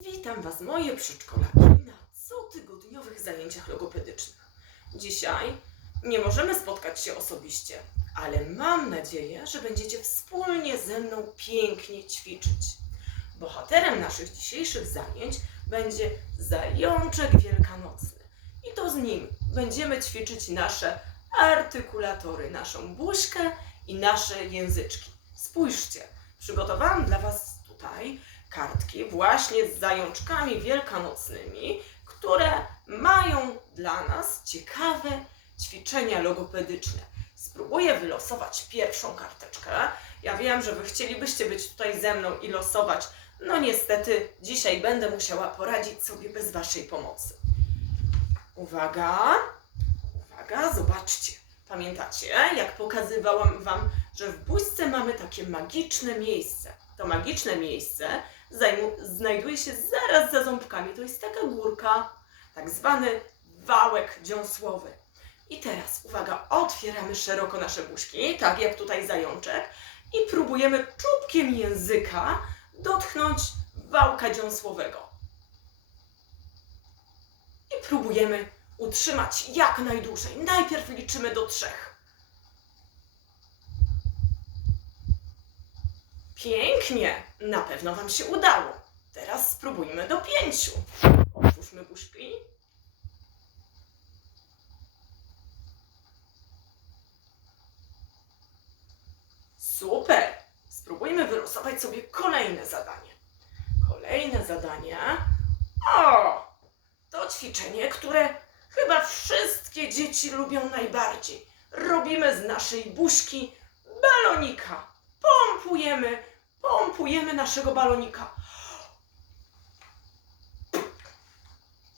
Witam Was, moje przedszkolaki, na cotygodniowych zajęciach logopedycznych. Dzisiaj nie możemy spotkać się osobiście, ale mam nadzieję, że będziecie wspólnie ze mną pięknie ćwiczyć. Bohaterem naszych dzisiejszych zajęć będzie zajączek wielkanocny. I to z nim będziemy ćwiczyć nasze artykulatory, naszą buźkę i nasze języczki. Spójrzcie, przygotowałam dla Was tutaj kartki właśnie z zajączkami wielkanocnymi, które mają dla nas ciekawe ćwiczenia logopedyczne. Spróbuję wylosować pierwszą karteczkę. Ja wiem, że Wy chcielibyście być tutaj ze mną i losować. No niestety, dzisiaj będę musiała poradzić sobie bez Waszej pomocy. Uwaga, uwaga, zobaczcie. Pamiętacie, jak pokazywałam Wam, że w buźce mamy takie magiczne miejsce. To magiczne miejsce znajduje się zaraz za ząbkami. To jest taka górka, tak zwany wałek dziąsłowy. I teraz, uwaga, otwieramy szeroko nasze buźki, tak jak tutaj zajączek, i próbujemy czubkiem języka dotknąć wałka dziąsłowego. I próbujemy utrzymać jak najdłużej. Najpierw liczymy do trzech. Pięknie! Na pewno Wam się udało. Teraz spróbujmy do pięciu. Otwórzmy buźki. Super! Spróbujmy wylosować sobie kolejne zadanie. Kolejne zadanie. O! To ćwiczenie, które chyba wszystkie dzieci lubią najbardziej. Robimy z naszej buźki balonika. Pompujemy, pompujemy naszego balonika.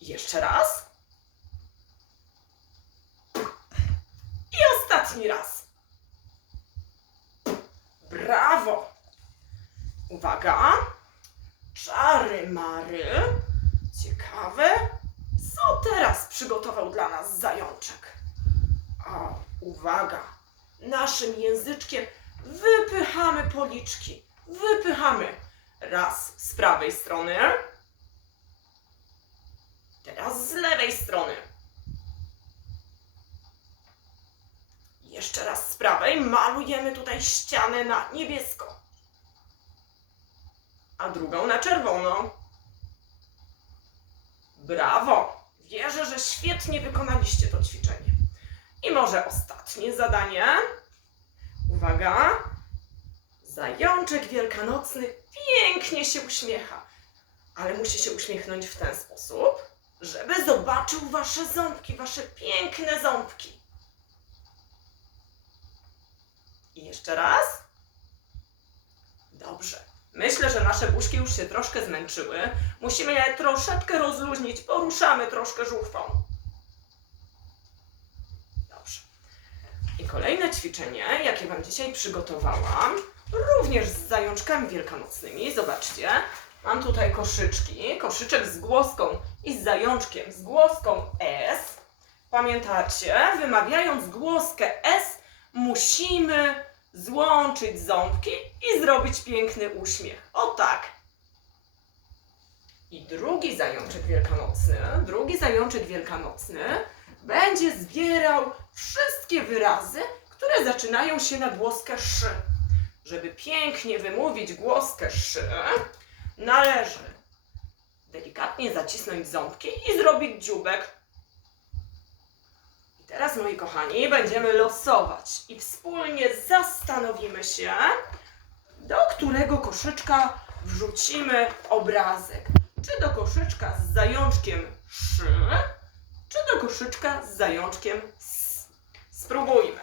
Jeszcze raz. I ostatni raz. Brawo! Uwaga! Czary mary. Ciekawe, co teraz przygotował dla nas zajączek. O, uwaga! Naszym języczkiem wypychamy policzki. Wypychamy. Raz z prawej strony. Teraz z lewej strony. Jeszcze raz z prawej. Malujemy tutaj ścianę na niebiesko. A drugą na czerwono. Brawo! Wierzę, że świetnie wykonaliście to ćwiczenie. I może ostatnie zadanie. Uwaga! Zajączek wielkanocny pięknie się uśmiecha, ale musi się uśmiechnąć w ten sposób, żeby zobaczył wasze ząbki, wasze piękne ząbki. I jeszcze raz. Dobrze. Myślę, że nasze buźki już się troszkę zmęczyły. Musimy je troszeczkę rozluźnić. Poruszamy troszkę żuchwą. Dobrze. I kolejne ćwiczenie, jakie Wam dzisiaj przygotowałam, również z zajączkami wielkanocnymi. Zobaczcie, mam tutaj koszyczki, koszyczek z głoską i z zajączkiem z głoską S. Pamiętacie, wymawiając głoskę S, musimy złączyć ząbki i zrobić piękny uśmiech. O tak. I drugi zajączek wielkanocny, drugi zajączek wielkanocny będzie zbierał wszystkie wyrazy, które zaczynają się na głoskę szy. Żeby pięknie wymówić głoskę szy, należy delikatnie zacisnąć ząbki i zrobić dziubek. I teraz, moi kochani, będziemy losować i wspólnie zastanowimy się, do którego koszyczka wrzucimy obrazek. Czy do koszyczka z zajączkiem szy, czy do koszyczka z zajączkiem s. Spróbujmy.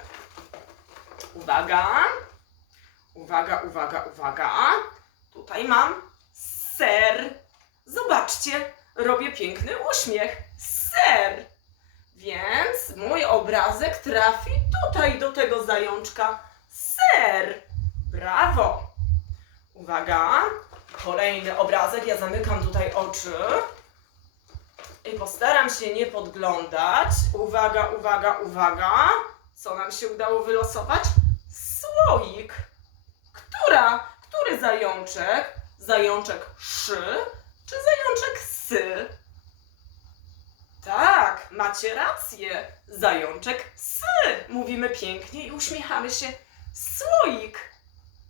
Uwaga. Uwaga, uwaga, uwaga. Tutaj mam ser. Zobaczcie, robię piękny uśmiech. Ser. Więc mój obrazek trafi tutaj do tego zajączka. Ser. Brawo. Uwaga. Kolejny obrazek. Ja zamykam tutaj oczy. I postaram się nie podglądać. Uwaga, uwaga, uwaga. Co nam się udało wylosować? Słoik. Która? Który zajączek? Zajączek szy czy zajączek sy? Tak, macie rację. Zajączek sy. Mówimy pięknie i uśmiechamy się. Słoik.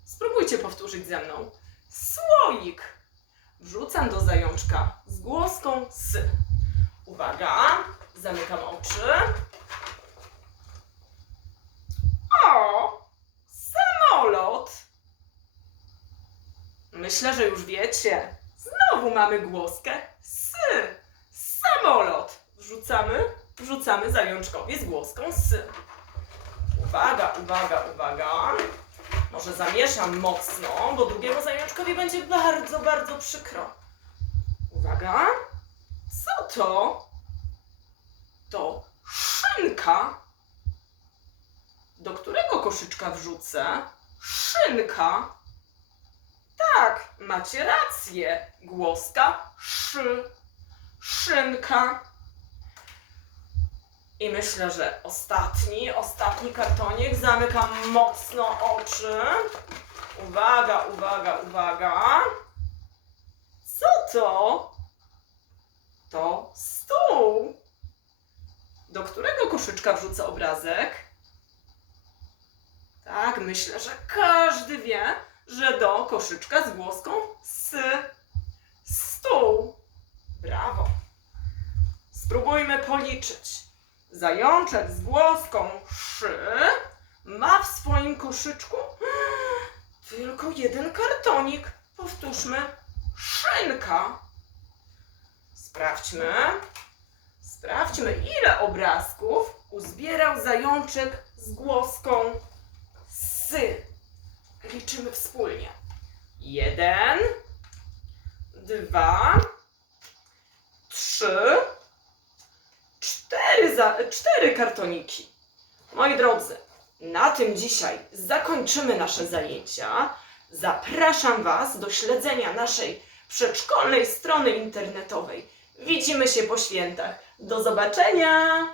Spróbujcie powtórzyć ze mną. Słoik. Wrzucam do zajączka z głoską sy. Uwaga, zamykam oczy. O, samolot. Myślę, że już wiecie. Znowu mamy głoskę sy. Samolot. Wrzucamy, wrzucamy zajączkowi z głoską sy. Uwaga, uwaga, uwaga. Może zamieszam mocno, bo drugiemu zajączkowi będzie bardzo, bardzo przykro. Uwaga. Co to? To szynka. Do którego koszyczka wrzucę? Szynka. Macie rację. Głoska szy. Szynka. I myślę, że ostatni, ostatni kartonik. Zamykam mocno oczy. Uwaga, uwaga, uwaga. Co to? To stół. Do którego koszyczka wrzucę obrazek? Tak, myślę, że każdy wie, że do koszyczka z głoską s. Stół. Brawo. Spróbujmy policzyć. Zajączek z głoską szy ma w swoim koszyczku tylko jeden kartonik. Powtórzmy. Szynka. Sprawdźmy. Sprawdźmy, ile obrazków uzbierał zajączek z głoską sy. Liczymy wspólnie. Jeden, dwa, trzy, cztery, za, cztery kartoniki. Moi drodzy, na tym dzisiaj zakończymy nasze zajęcia. Zapraszam Was do śledzenia naszej przedszkolnej strony internetowej. Widzimy się po świętach. Do zobaczenia!